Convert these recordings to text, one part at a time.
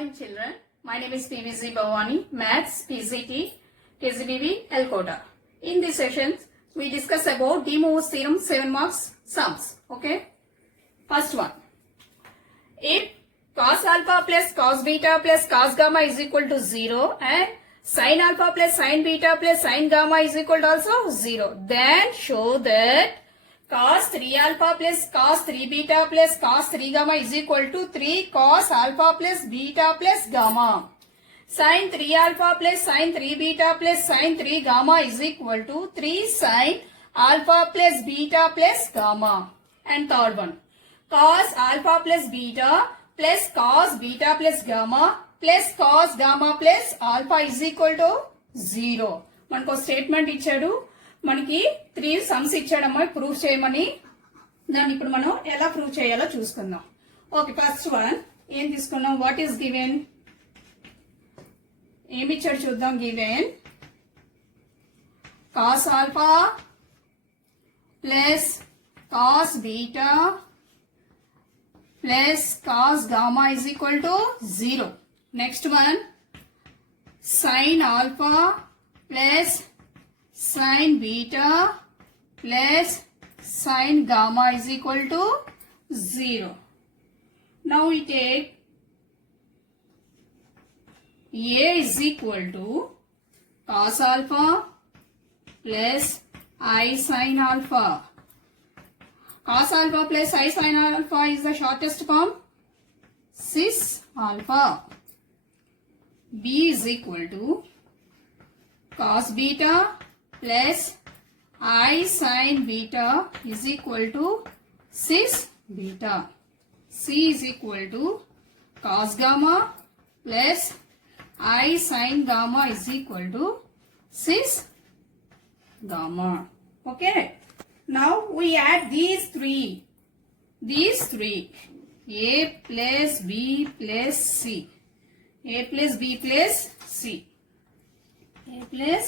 morning, children. My name is PVZ Bhavani, Maths, PCT, KCBB, L-Kota. In this session, we discuss about De Moivre's theorem, 7 marks, sums. Okay? First one. If cos alpha plus cos beta plus cos gamma is equal to 0 and sin alpha plus sin beta plus sin gamma is equal to also 0, then show that cos 3 alpha plus cos 3 beta plus cos 3 gamma is equal to 3 cos alpha plus beta plus gamma. Sin 3 alpha plus sin 3 beta plus sin 3 gamma is equal to 3 sin alpha plus beta plus gamma. And third one, cos alpha plus beta plus cos beta plus gamma plus cos gamma plus alpha is equal to 0. మనకు statement ఇచ్చాడు, మనకి 3 sums ఇచ్చాడమ్మా, prove చేయమని. దాన్ని ఇప్పుడు మనం ఎలా prove చేయాలో చూసుకుందాం. ఓకే, ఫస్ట్ వన్ ఏం తీసుకున్నాం? What is given? ఏమి ఇచ్చాడు చూద్దాం. Given cos alpha plus cos beta plus cos gamma is equal to 0. Next one sin alpha plus sin beta plus sin gamma is equal to 0. Now we take A is equal to cos alpha plus I sin alpha. Cos alpha plus I sin alpha is the shortest form, cis alpha. B is equal to cos beta plus I sin beta is equal to cis beta. C is equal to cos gamma plus I sin gamma is equal to cis gamma. Okay. Now we add these three. A plus B plus C. A plus B plus C. A plus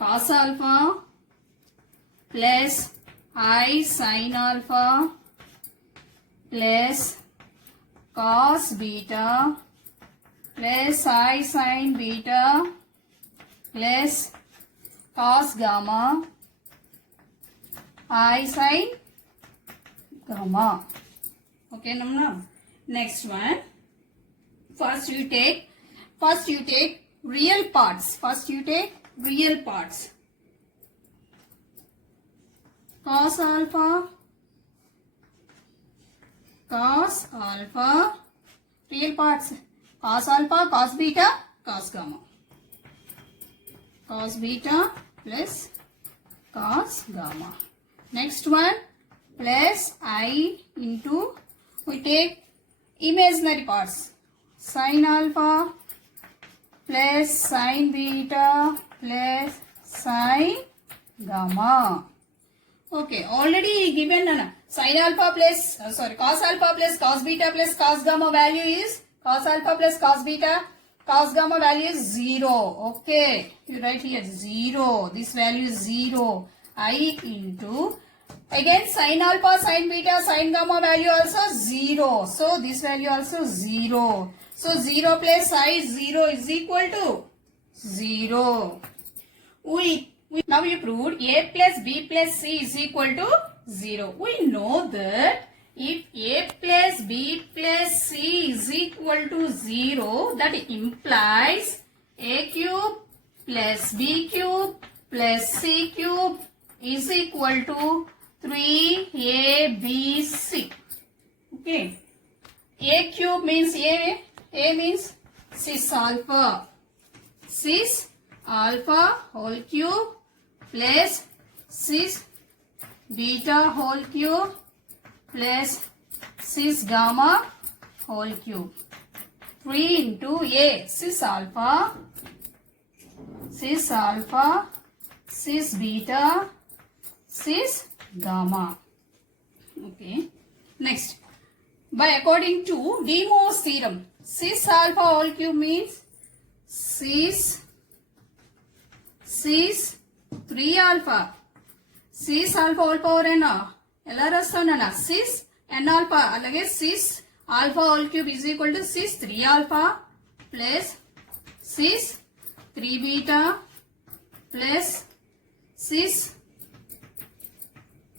cos alpha plus I sin alpha plus cos beta plus I sin beta plus cos gamma I sin gamma. Okay, Namna. Next one. First you take real parts. Cos alpha, real parts. Cos alpha, cos beta, cos gamma. Cos beta plus cos gamma. Next one, plus I into, we take imaginary parts. Sin alpha plus sin beta plus sin gamma. Okay, already given sin alpha plus cos alpha plus cos beta plus cos gamma value is cos alpha plus cos beta cos gamma value is 0. Okay, you write here 0. This value is 0. I into again sin alpha, sin beta, sin gamma value also 0. So this value also 0. So 0 plus I 0 is equal to 0. Now we proved A plus B plus C is equal to 0. We know that if A plus B plus C is equal to 0, that implies A cube plus B cube plus C cube is equal to 3ABC. Okay. A cube means A means cis alpha whole cube plus cis beta whole cube plus cis gamma whole cube. 3 into A, cis alpha, cis beta, cis gamma. Okay. Next, by according to De Moivre's theorem, cis alpha whole cube means cis 3 alpha. Cis alpha whole power n ఎలా రాస్తాను sys ఎన్ alpha అలాగే sys alpha whole cube is equal to cis 3 alpha plus cis 3 beta plus cis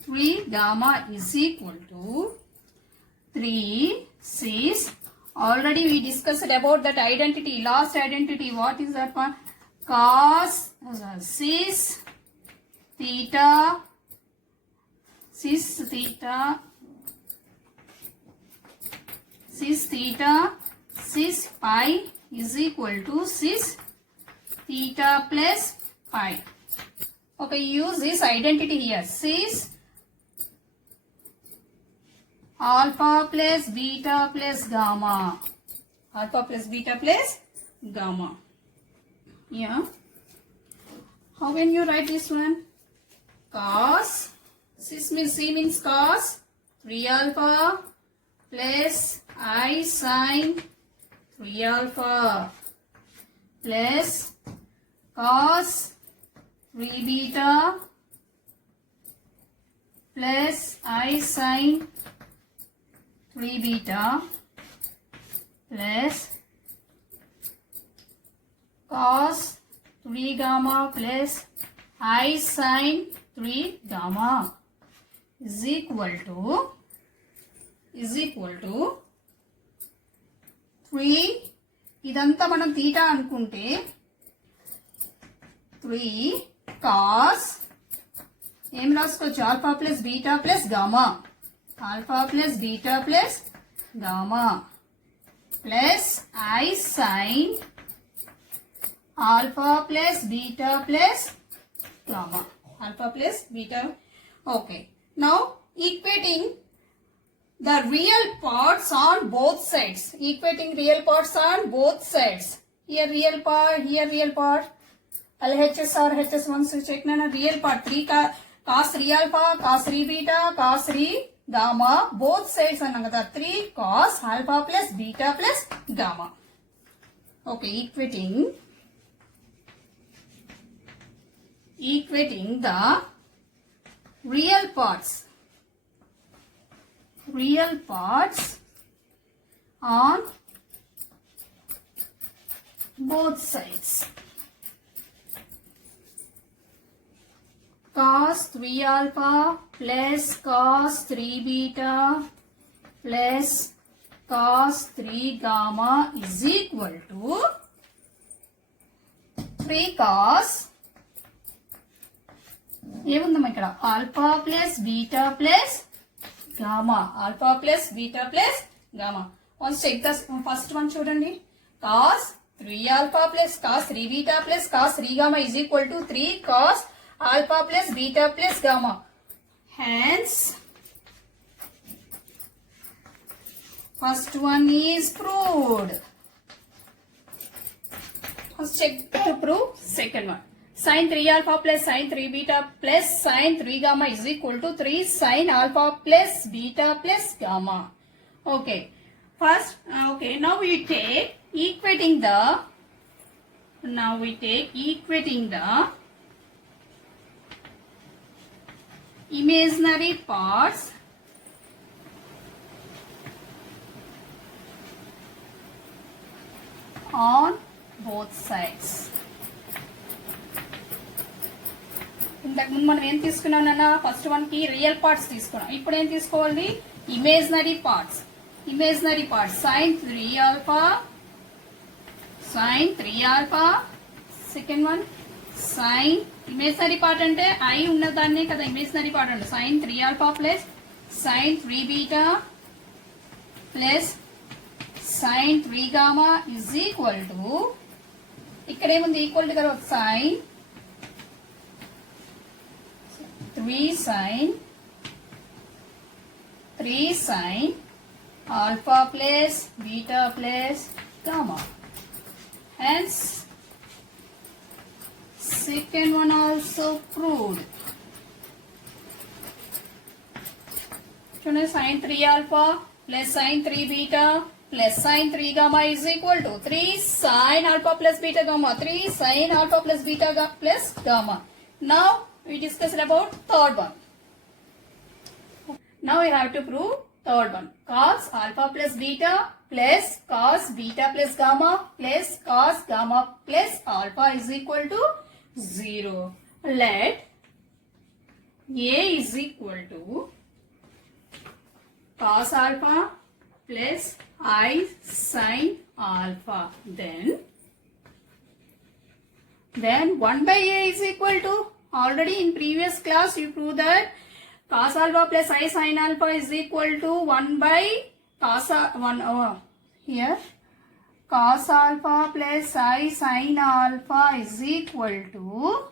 3 gamma is equal to 3 cis. Already we discussed about that identity, last identity. What is that one? Cos cis theta cis pi is equal to cis theta plus pi. Okay, use this identity here. Cis alpha plus beta plus gamma. Alpha plus beta plus gamma. Yeah. How can you write this one? Cos, cis means C means cos 3 alpha plus I sin 3 alpha plus cos 3 beta plus I sin 3 beta plus cos 3 gamma plus I sin 3 gamma is equal to 3. ఇదంతా మనం theta అనుకుంటే 3 cos ఏం రాసుకోవచ్చు? Alpha plus beta plus gamma, alpha plus beta plus gamma plus I sin alpha plus beta plus gamma. Alpha plus beta. Okay. Now equating the real parts on both sides. Equating real parts on both sides. Here real part, here real part. LHS or HS once you check na real part 3 cos 3 alpha, cos 3 beta, cos 3 gamma. Both sides another 3 cos alpha plus beta plus gamma. Okay, equating the real parts on both sides. Cos 3 alpha plus cos 3 beta plus cos 3 gamma is equal to 3 cos ఏముందమ్మా ఇక్కడ alpha plus beta plus gamma, alpha plus beta plus gamma. Once check the first one చూడండి. Cos 3 alpha plus cos 3 beta plus cos 3 gamma is equal to 3 cos alpha plus beta plus gamma. Hence first one is proved. Let's check to prove second one. Sin 3 alpha plus sin 3 beta plus sin 3 gamma is equal to 3 sin alpha plus beta plus gamma. Okay. First, okay, now we take equating the imaginary parts on both sides. ఇంతకు ముందు మనం ఏం తీసుకున్నాం నాన్న? First one కి real parts తీసుకున్నాం. ఇప్పుడు ఏం తీసుకోవాలి? Imaginary parts. sin 3 alpha second one sin imaginary part అంటే ఐ ఉన్నదాన్నే కదా ఇమేజినరీ పార్ట్ అంటే sin 3 alpha plus sin 3 beta plus sin 3 gamma is equal to ఇక్కడ ఏముంది? ఈక్వల్ టు కదా sin 3 sin alpha plus beta plus gamma. Hence second one also proved. Sin 3 alpha plus sin 3 beta plus sin 3 gamma is equal to 3 sin alpha plus beta gamma. 3 sin alpha plus beta plus gamma. Now we discussed about third one. Now we have to prove Third one, cos alpha plus beta plus cos beta plus gamma plus cos gamma plus alpha is equal to 0. Let A is equal to cos alpha plus I sin alpha. Then 1 by A is equal to, already in previous class you proved that cos alpha plus I sin alpha is equal to 1 by cos here cos alpha plus I sin alpha is equal to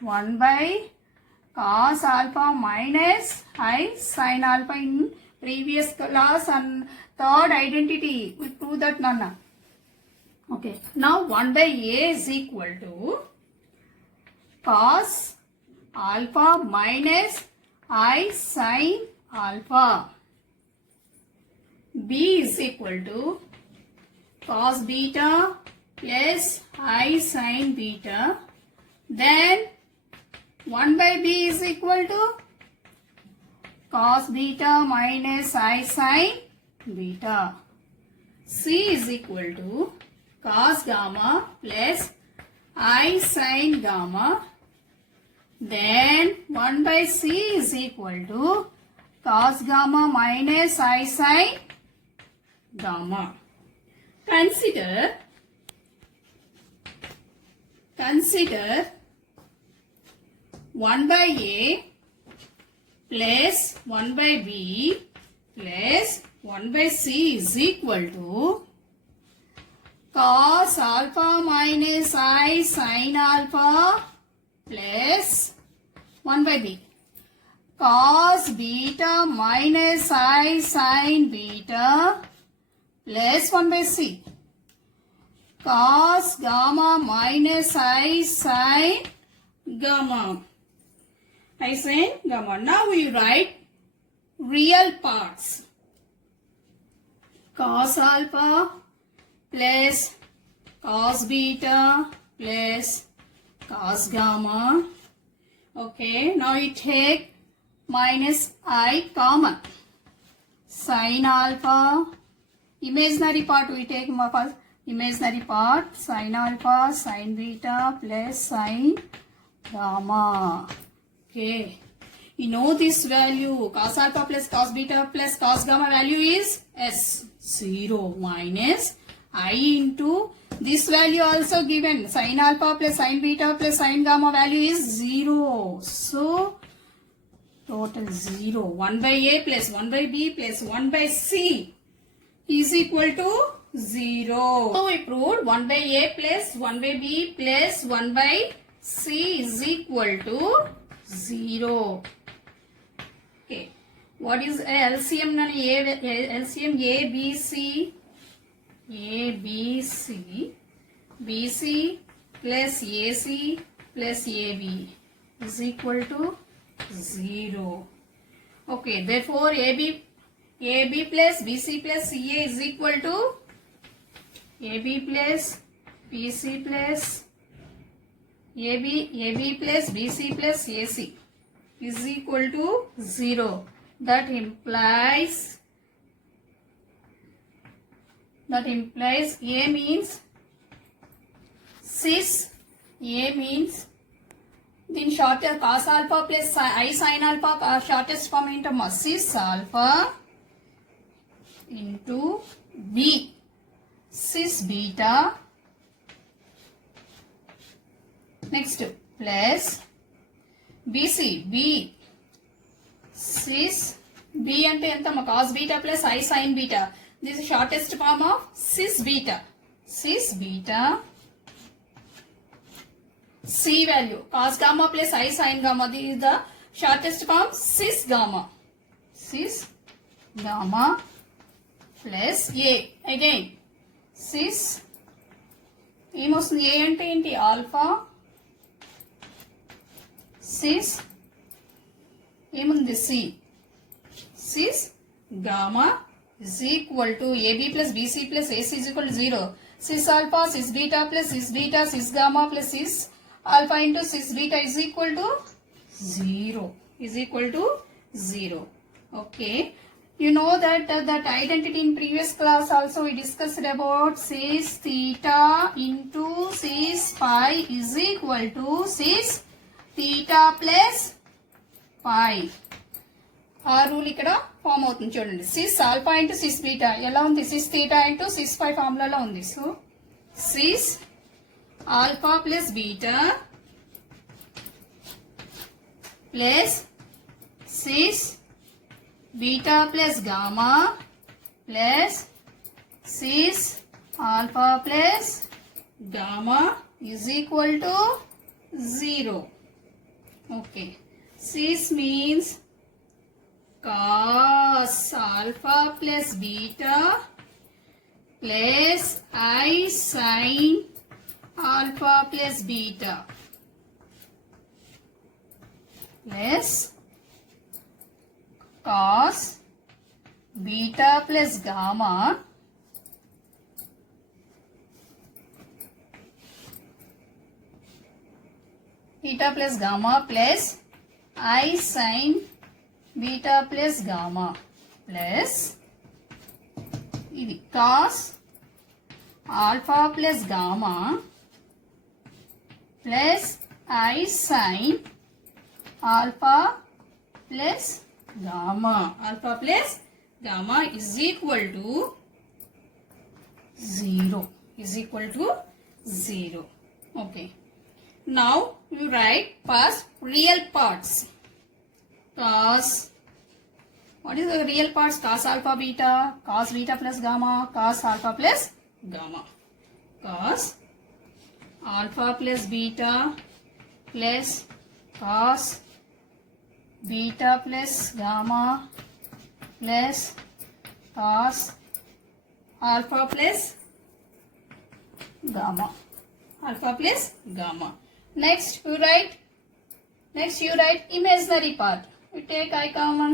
1 by cos alpha minus I sin alpha in previous class and third identity. We proved that Nana. Okay. Now 1 by A is equal to cos alpha minus I sin alpha. B is equal to cos beta plus I sin beta. Then 1 by B is equal to cos beta minus I sin beta. C is equal to cos gamma plus I sin gamma. Then 1 by C is equal to cos gamma minus I sin gamma. Consider 1 by A plus 1 by B plus 1 by C is equal to cos alpha minus I sin alpha plus 1 by B. Cos beta minus I sin beta plus 1 by C. Cos gamma minus I sin gamma. I sin gamma. Now we write real parts. Cos alpha plus cos beta plus cos gamma. Okay, now you take minus I common. Sin alpha, imaginary part we take first. Imaginary part, sin alpha, sin beta plus sin gamma. Okay, you know this value, cos alpha plus cos beta plus cos gamma value is S0 minus I into this value also given, sin alpha plus sin beta plus sin gamma value is 0. So, total 0. 1 by A plus 1 by B plus 1 by C is equal to 0. So, we proved 1 by A plus 1 by B plus 1 by C is equal to 0. Okay. What is LCM? LCM A, B, C. A, B, C. BC plus AC plus AB is equal to 0. Okay. Therefore, AB plus BC plus CA is equal to AB plus BC plus AB plus BC plus AC is equal to 0. That implies A means cis. A means then shortest cos alpha plus I sin alpha shortest form into cis alpha into B cis beta. Next plus BC B cis B ante enta cos beta plus I sin beta. This is shortest form of cis beta. Cis beta C value cos gamma plus I sin gamma. This is the shortest form cis gamma. Cis gamma plus A. Again cis ఏమొస్తుంది A అంటే ఏంటి alpha cis ఏముంది C cis gamma is equal to AB plus BC plus AC is equal to 0. Cis alpha, cis beta plus cis beta, cis gamma plus cis alpha into cis beta is equal to 0. Is equal to 0. Okay. You know that that identity in previous class also we discussed about cis theta into cis phi is equal to cis theta plus phi. ఆ rule ఇక్కడ form అవుతుంది చూడండి. Cis alpha into cis beta ఎలా ఉంది? Cis theta into cis phi ఫార్ములాలో ఉంది. So cis alpha plus beta plus cis beta plus gamma plus cis alpha plus gamma is equal to 0. Okay, cis means cos alpha plus beta plus I sin alpha plus beta plus cos beta plus gamma theta plus gamma plus I sin beta plus gamma plus ఇది cos alpha plus gamma plus I sin alpha plus gamma. Alpha plus gamma is equal to 0. Is equal to 0. Okay. Now you write first real parts. Cos, what is the real parts? Cos alpha beta, cos beta plus gamma, cos alpha plus gamma. Cos alpha plus beta plus cos beta plus gamma plus cos alpha plus gamma. Alpha plus gamma. Next you write imaginary part. We take I common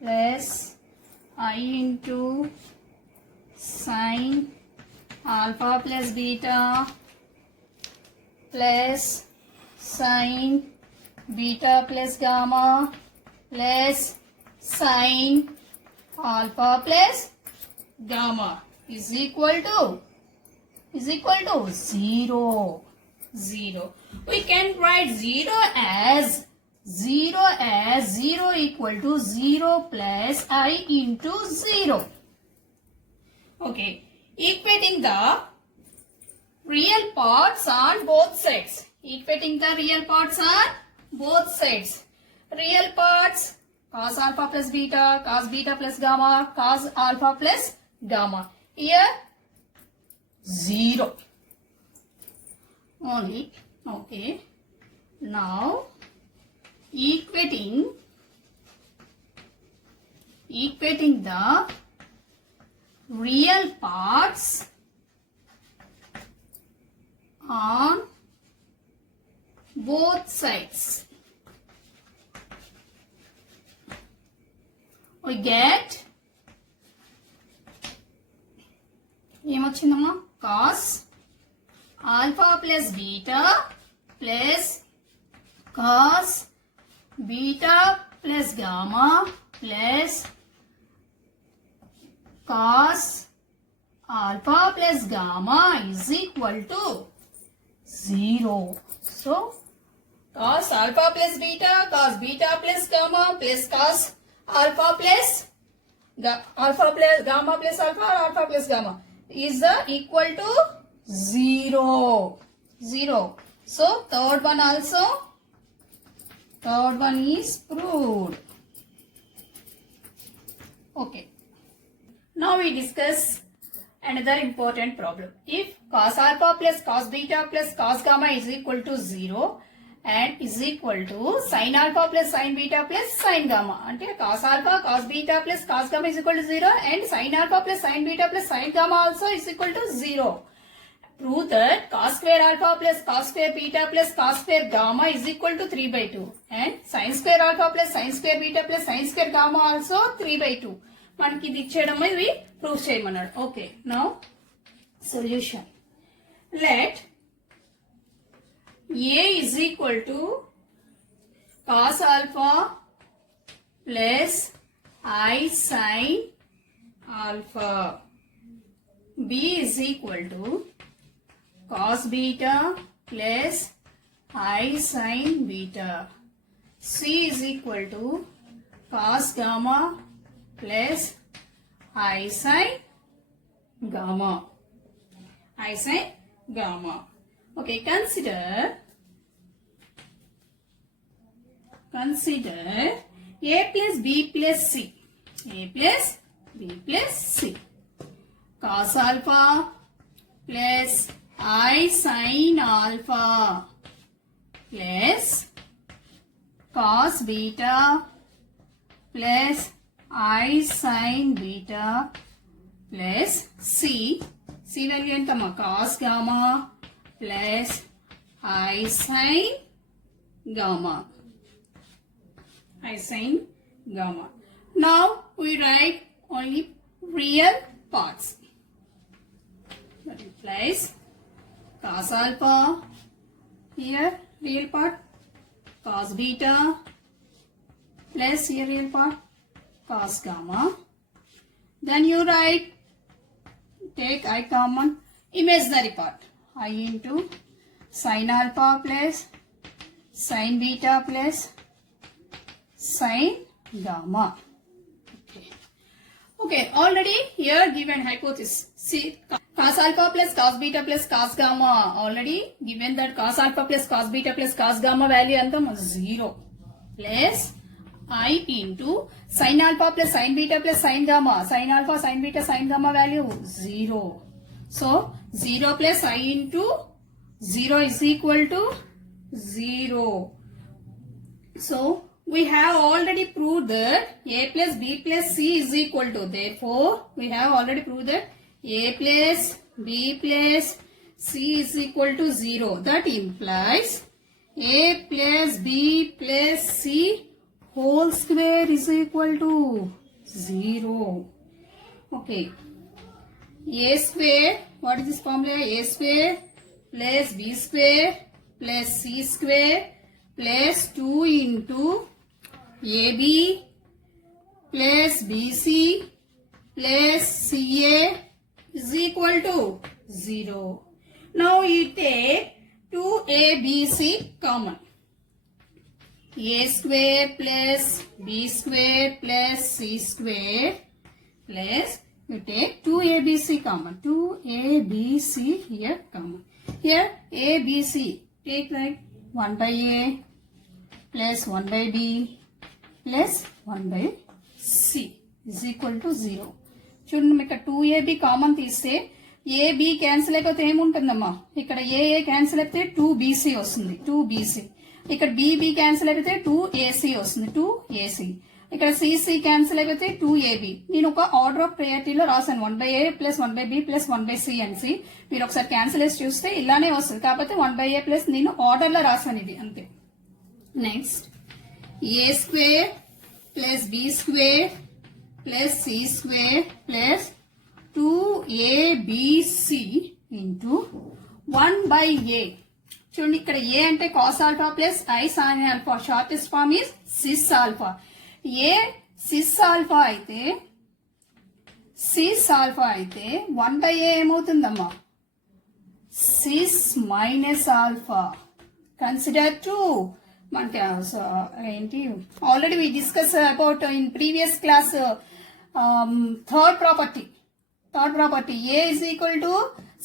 plus I into sin alpha plus beta plus sin beta plus gamma plus sin alpha plus gamma is equal to 0. 0. We can write 0 as 0 equal to 0 plus I into 0. Okay. Equating the real parts on both sides. Equating the real parts on both sides. Real parts cos alpha plus beta, cos beta plus gamma, cos alpha plus gamma. Here 0. Only. Okay. Now equating the real parts on both sides. We get ఏమొచ్చిందమ్మా? cos alpha plus beta plus cos beta plus gamma plus cos alpha plus gamma is equal to 0. So cos alpha plus beta plus gamma plus cos alpha plus gamma plus alpha or alpha plus gamma is equal to 0. 0. So third one is proved. Okay. Now we discuss another important problem. If cos alpha plus cos beta plus cos gamma is equal to 0 and is equal to sin alpha plus sin beta plus sin gamma. Ante cos alpha, cos beta plus cos gamma is equal to 0 and sin alpha plus sin beta plus sin gamma also is equal to 0. Prove that cos square alpha plus cos square beta plus cos square gamma is equal to 3/2 and sin square alpha plus sin square beta plus sin square gamma also 3/2. మనకి ఇది ఇచ్చేయడం ఇవి prove చేయమన్నాడు. Okay, now solution. Let A is equal to cos alpha plus I sin alpha. B is equal to cos beta plus I sin beta. C is equal to cos gamma plus I sin gamma. I sin gamma. Okay, consider A plus B plus C. A plus B plus C. Cos alpha plus I sin alpha plus cos beta plus I sin beta plus C value entama cos gamma plus I sin gamma. I sin gamma. Now we write only real parts. That implies cos alpha, here real part, cos beta plus here real part, cos gamma. Then you write, take I common, imaginary part, I into sin alpha plus sin beta plus sin gamma. Okay, already here given hypothesis. See, cos alpha plus cos beta plus cos gamma. Already given that cos alpha plus cos beta plus cos gamma value antam 0 plus I into sin alpha plus sin beta plus sin gamma. Sin alpha, sin beta, sin gamma value 0. So 0 plus I into 0 is equal to 0. So we have already proved that A plus B plus C is equal to. Therefore, we have already proved that A plus B plus C is equal to 0. That implies A plus B plus C whole square is equal to 0. Okay. A square, what is this formula? A square plus B square plus C square plus 2 into AB plus BC plus CA is equal to 0. Now you take 2ABC common. A square plus B square plus C square plus you take 2ABC common. 2ABC here common. Here ABC take like 1 by A plus 1 by B plus 1 by C is equal to 0. చూడండి ఇక్కడ 2AB common తీస్తే AB cancel అయిపోతే ఏముంటుందమ్మా, ఇక్కడ AA cancel అయిపోతే 2BC వస్తుంది, 2BC. ఇక్కడ BB cancel అయిపోతే 2AC వస్తుంది, 2AC. ఇక్కడ CC క్యాన్సిల్ అయిపోతే 2AB. నేను ఒక ఆర్డర్ ఆఫ్ ప్రయారిటీలో రాశాను 1 by A plus 1 by B plus 1 by C అని. మీరు ఒకసారి క్యాన్సిల్ చేసి చూస్తే ఇలానే వస్తుంది, కాకపోతే 1 by A ప్లస్ నేను ఆర్డర్ లో రాశాను ఇది అంతే. Next A square plus B square plus C square plus 2ABC into 1 by A. చూడండి ఇక్కడ A అంటే cos alpha plus I sin alpha. Shortest form is cis alpha. A cis alpha అయితే 1 by A ఏమవుతుందమ్మా, cis minus alpha. Consider 2. Already we discussed about in previous class third property. A is equal to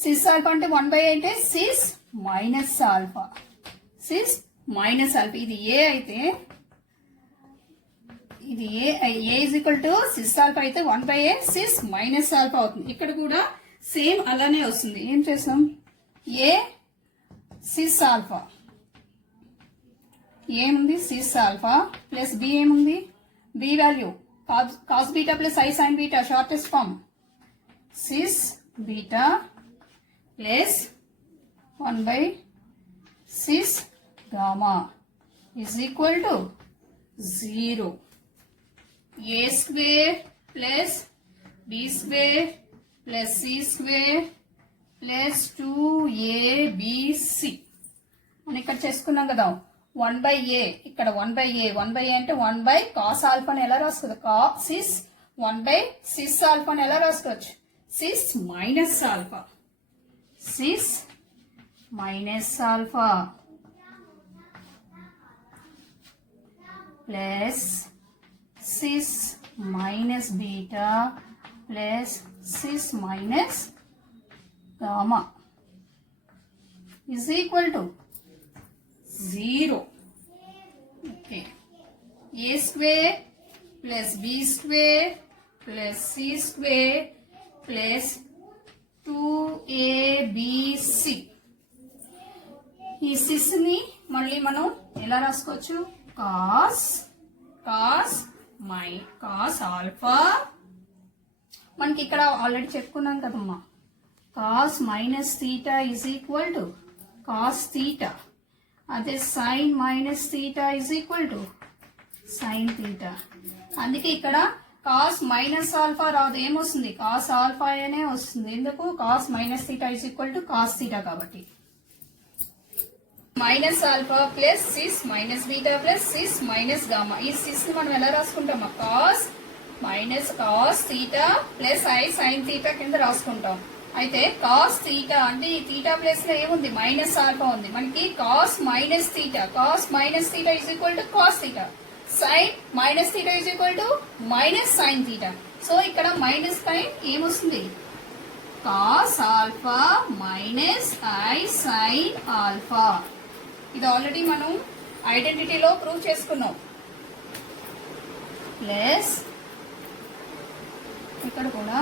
cis alpha అంటే 1 by A అంటే cis minus alpha. ఇది A అయితే ఇది A is equal to cis alpha అయితే 1 by A cis minus alpha అవుతుంది. ఇక్కడ కూడా same అలానే వస్తుంది. ఏం చేస్తాం, A cis alpha ఏముంది సిస్ ఆల్ఫా ప్లస్ బి ఏముంది, B value cos beta plus I sine beta shortest form cis beta plus 1 by cis gamma is equal to 0. A square plus B square plus C square plus 2ABC అని ఇక్కడ చేసుకున్నాం కదా. 1/a ఇక్కడ 1/a అంటే 1 cos ఆల్ఫాని ఎలా రాసుకోవచ్చు sys 1 sys ఆల్ఫాని ఎలా రాసుకోవచ్చు cis minus alpha cis minus alpha plus cis minus beta plus cis minus gamma is equal to 0. Okay. A square plus B square plus C square plus 2ABC. ఈ sys ని మళ్ళీ మనం ఎలా రాసుకోవచ్చు cos alpha మనకి ఇక్కడ already చెప్పుకున్నాం కదమ్మా cos minus theta is equal to cos theta అదే sin minus theta is equal to sin theta అందుకే ఇక్కడ cos minus alpha రాదు ఏమొస్తుంది cos alpha అనే వస్తుంది ఎందుకు cos minus theta is equal to cos theta కాబట్టి minus alpha plus cis minus beta plus cis minus gamma ఈ cis ని మనం ఎలా రాసుకుంటామా cos theta plus I sin theta కింద రాసుకుంటాం అయితే cos theta అంటే ఈ theta ప్లేస్ లో ఏముంది మైనస్ ఆల్ఫా ఉంది మనకి cos minus theta is equal to cos theta sin minus theta is equal to minus sin theta so ఇక్కడ మైనస్ పై ఏమొస్తుంది cos alpha minus I sin alpha ఇది already మనం ఐడెంటిటీలో prove చేసుకున్నాం plus ఇక్కడ కూడా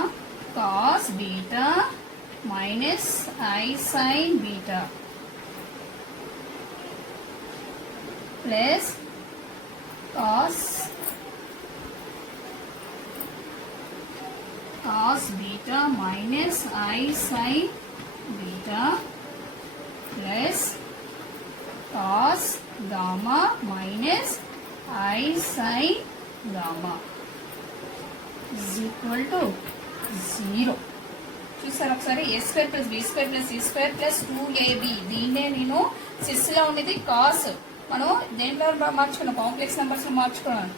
cos beta minus I sin beta plus cos beta minus I sin beta plus cos gamma minus I sin gamma is equal to 0 చూసారు ఒకసారి a square plus b square plus c square plus 2ab దీన్నే నేను sys లో ఉండేది cos మనం దేంట్లో మార్చుకున్నాం complex numbers లో మార్చుకున్నాం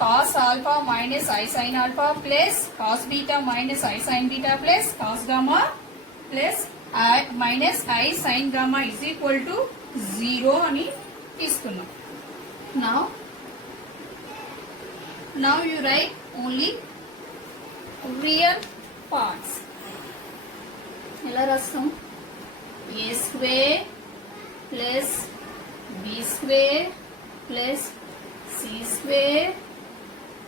cos alpha minus I sin alpha plus cos beta minus I sin beta plus cos gamma plus minus I sin gamma is equal to 0 అని తీసుకున్నాం now you write only real parts ఎలా రాస్తాం a square plus b square plus c square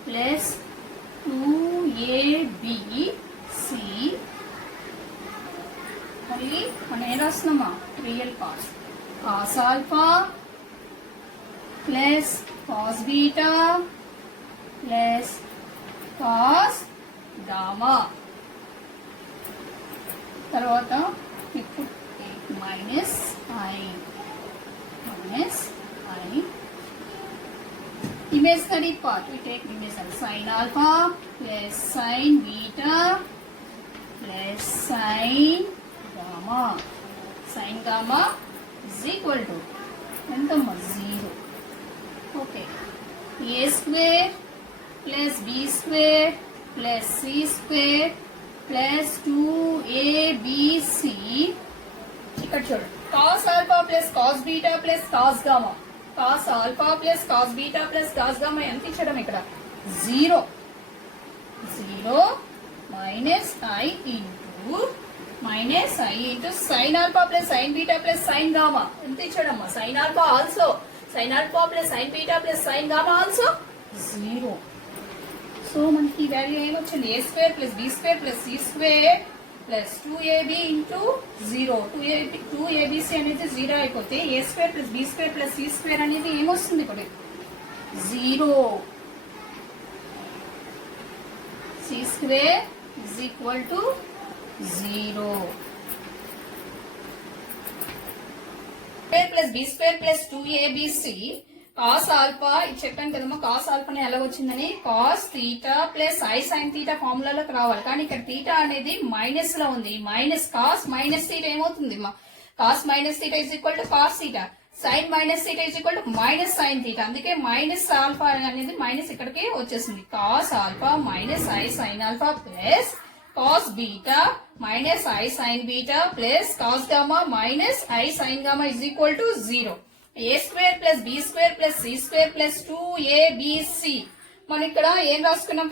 plus 2abc మళ్ళీ మనం ఏం రాస్తున్నామా real parts cos alpha plus cos beta plus cos gamma తర్వాత ఇప్పుడు minus I imaginary part we take imaginary sin alpha plus sin beta plus sin gamma is equal to ఎంతమ్మా 0 okay a square plus b square plus c square plus 2abc ఇక్కడ చూడండి cos alpha plus cos beta plus cos gamma cos alpha plus cos beta plus cos gamma ఎంత ఇచ్చడం ఇక్కడ 0 minus I into sin alpha plus sin beta plus sin gamma ఎంత ఇచ్చడమ్మా sin alpha plus sin beta plus sin gamma also 0 so మనకి value ఏమొచ్చింది a square plus b square plus c square plus 2ab into 0 2abc అనేది 0 అయిపోతే a square plus b square plus c square అనేది ఏమొస్తుంది ఇప్పుడు 0 c square is equal to 0 a plus b square plus 2abc cos alpha ఇది చెప్పాను కదమ్మా cos alpha ని ఎలా వచ్చిందని cos theta plus I sin theta ఫార్ములాలోకి రావాలి కానీ ఇక్కడ theta అనేది మైనస్ లో ఉంది మైనస్ cos minus theta ఏమవుతుంది cos minus theta is equal to cos theta sine minus theta is equal to minus sine theta. అందుకే మైనస్ ఆల్ఫా అనేది minus ఇక్కడికి వచ్చేసింది. Cos alpha minus I sine alpha plus cos beta minus I sine beta plus cos gamma minus I sine gamma is equal to 0. A square plus B square plus C square plus 2abc. మనం ఇక్కడ ఏం రాసుకున్నాం?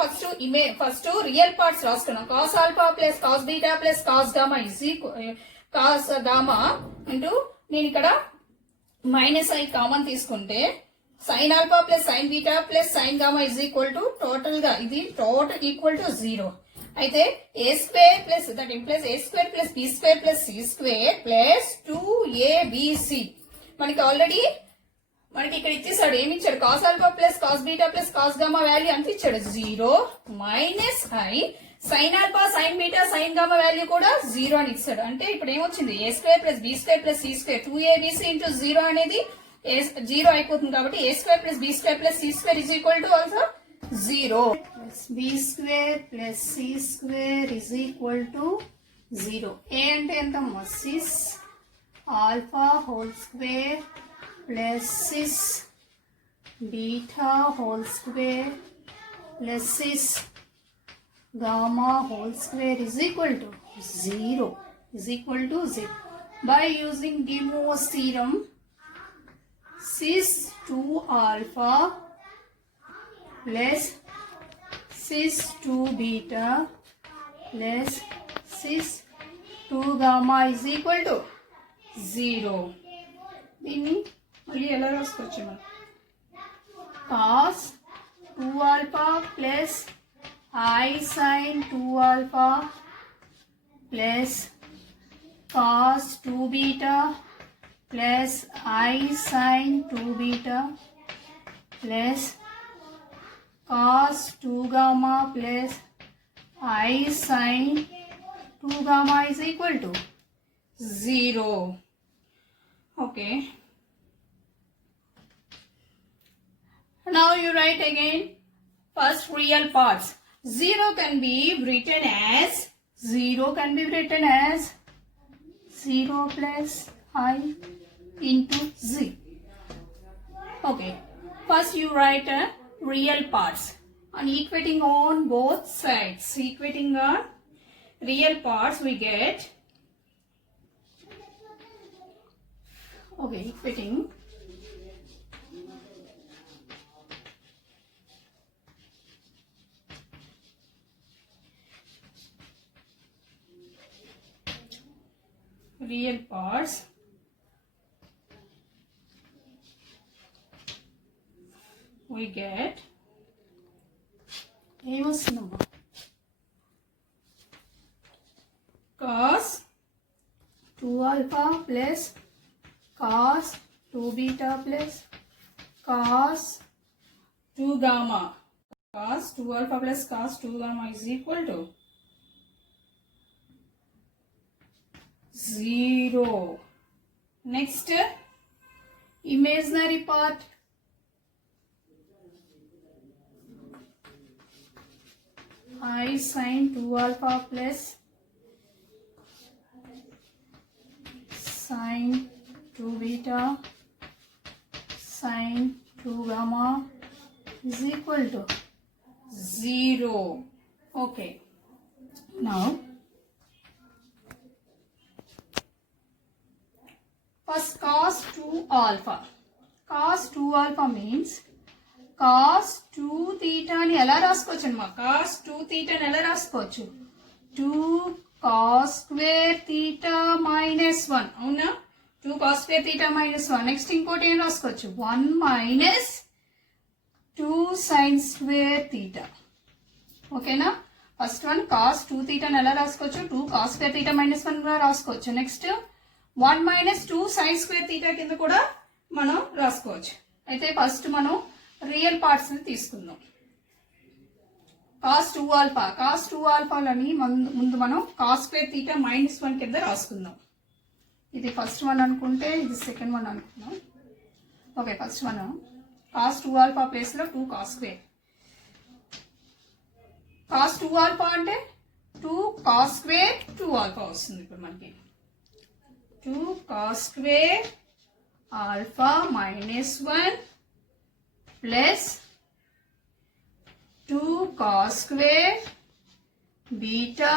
First real parts రాసుకున్నాం. Cos alpha plus cos beta plus cos gamma is equal cos gamma into నేను ఇక్కడ minus i common తీసుకుంటే sine alpha plus sine beta plus sine gamma is equal to total గా ఇది total equal to 0. అయితే a square plus that implies a square plus B square plus C square plus 2abc. మనకి already మనకి ఇక్కడ ఇచ్చేసాడు. ఏమి ఇచ్చాడు? Cos alpha plus cos beta plus cos gamma value అంత ఇచ్చాడు 0 minus I sine alpha sine beta sign gamma value కూడా 0 అని ఇచ్చాడు. అంటే ఇప్పుడు ఏమొచ్చింది? A square plus B square plus C square 2abc into 0 అనేది 0 అయిపోతుంది. కాబట్టి a square plus B square plus C square is equal to also 0 b square plus C square is equal to 0. A అంటే ఎంతమ్మా? Cis alpha whole square plus cis beta whole square plus cis gamma whole square is equal to 0 by using De Moivre's theorem. Cis 2 alpha plus cis 2 beta plus cis 2 gamma is equal to 0. దీన్ని మళ్ళీ ఎలా రాసుకోవచ్చు? మనం cos 2 alpha plus I sin 2 alpha plus cos 2 beta plus I sin 2 beta plus cos 2 gamma plus I sin 2 gamma is equal to 0. Okay. Now you write again first real parts. 0 can be written as 0 plus I into z. Okay. First you write real parts and equating on both sides. Equating on real parts we get. Okay, equating. Real parts we get cos 2 alpha plus cos 2 beta plus cos 2 gamma. Cos 2 alpha plus cos 2 gamma is equal to 0. Next, imaginary part. I sin 2 alpha plus sin 2 beta sin 2 gamma is equal to 0. Okay. Now, first cos 2 alpha. Cos 2 alpha means cos 2 theta ni ela raskochu anma. Cos 2 theta ni ela raskochu? 2 cos square theta minus 1. Avuna? 2 cos square theta minus 1. Next inkoti em raskochu? 1 minus 2 sin square theta. Okay na? First one cos 2 theta ni ela raskochu? 2 cos square theta minus 1 ga raskochu. Next 1 minus 2 sin square theta కింద కూడా మనం రాసుకోవచ్చు. అయితే first మనం real parts ని తీసుకుందాం. cos 2 alpha. cos 2 alpha లని ముందు మనం cos square theta minus 1 కింద రాసుకుందాం. ఇది ఫస్ట్ వన్ అనుకుంటే ఇది సెకండ్ వన్ అనుకుందాం. Okay, first one cos 2 alpha place లో 2 cos square. cos 2 alpha అంటే 2 cos square 2 alpha వస్తుంది. ఇప్పుడు మనకి 2 cos square alpha minus 1 plus 2 cos square beta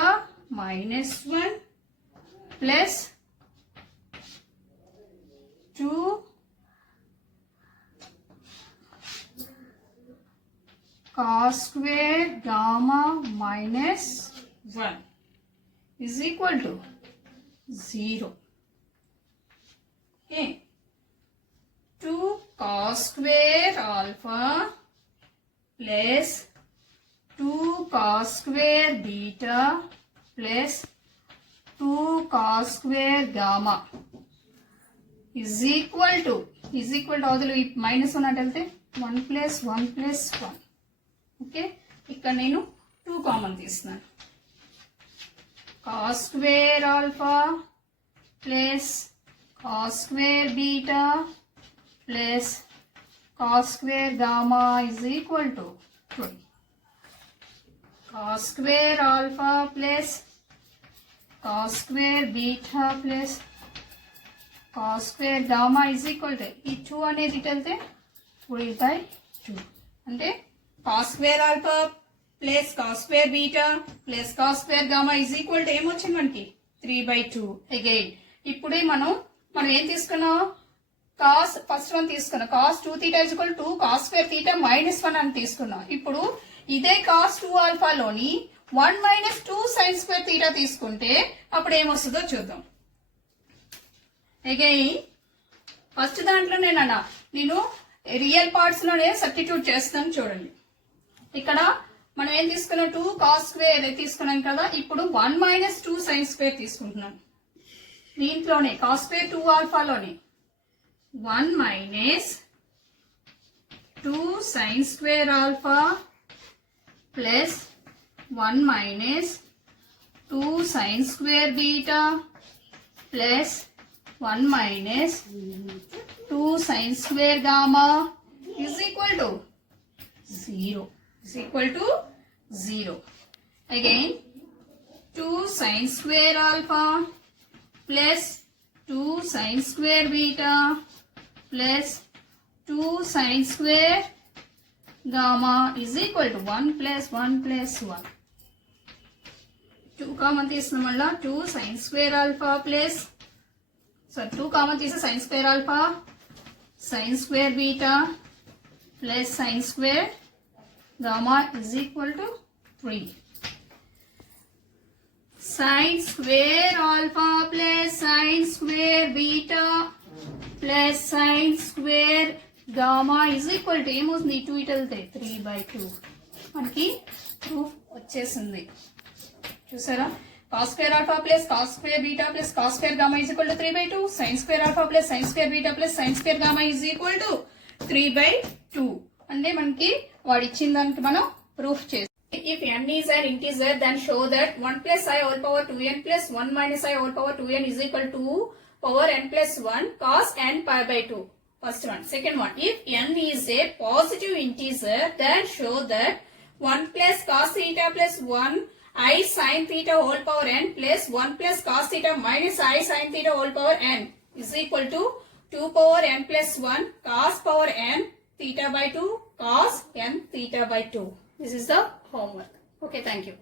minus 1 plus 2 cos square gamma minus 1 is equal to 0. Okay. 2 cos square alpha plus 2 cos square beta plus 2 cos square gamma is equal to అవతల minus 1 అంటే వెళ్తే 1 plus 1 plus 1. Okay, ఇక్కడ నేను 2 common తీస్తున్నాను. cos square alpha plus cos square beta plus cos square gamma is equal to 2. cos square alpha plus cos square beta plus cos square gamma is equal to ఈ 2 అనేది ఇటు వెళ్తే 3/2 అంటే cos square alpha plus cos square beta plus cos square gamma is equal to ఏమొచ్చింది మనకి 3/2. Again ఇప్పుడే మనం ఏం తీసుకున్నాం, cos ఫస్ట్ వన్ తీసుకున్నాం, cos 2 theta is equal to 2 cos square theta minus 1 అని తీసుకున్నాం. ఇప్పుడు ఇదే cos 2 alpha లోని 1 minus 2 sin square theta తీసుకుంటే అప్పుడు ఏమొస్తుందో చూద్దాం. అగైన్ ఫస్ట్ దాంట్లో నేను రియల్ పార్ట్స్ లోనే సబ్స్టిట్యూట్ చేస్తాను. చూడండి, ఇక్కడ మనం ఏం తీసుకున్నాం, 2 cos square తీసుకున్నాం కదా. ఇప్పుడు 1 minus 2 sin square తీసుకుంటున్నాం. దీంట్లోనే cos square 2 alpha లోనే 1 minus 2 sin square alpha plus 1 minus 2 sin square beta plus 1 minus 2 sin square gamma is equal to 0. Is equal to 0. Again 2 sin square alpha plus 2 sin square beta plus 2 sin square gamma is equal to 1 plus 1 plus 1. 2 common తీసిన వల్ల 2 sin square alpha plus 2 common తీసిన sin square alpha sin square beta plus sin square gamma is equal to 3. Sin square alpha plus sin square beta plus sin square gamma is equal to ఏమవుతుంది, 2 ఇటు వెళ్తే 3/2. మనకి proof వచ్చేసింది. చూసారా, cos square alpha plus cos square beta plus cos square gamma is equal to 3/2. sin square alpha plus sin square beta plus sin square gamma is equal to 3/2. అంటే మనకి వాడు ఇచ్చిన దానికి మనం ప్రూఫ్ చేస్తాం. If n is an integer, then show that 1 plus I whole power 2n plus 1 minus I whole power 2n is equal to power n plus 1 cos n pi by 2. First one. Second one. If n is a positive integer, then show that 1 plus cos theta plus 1 I sin theta whole power n plus 1 plus cos theta minus I sin theta whole power n is equal to 2 power n plus 1 cos power n theta by 2 cos n theta by 2. This is the homework. Okay, thank you.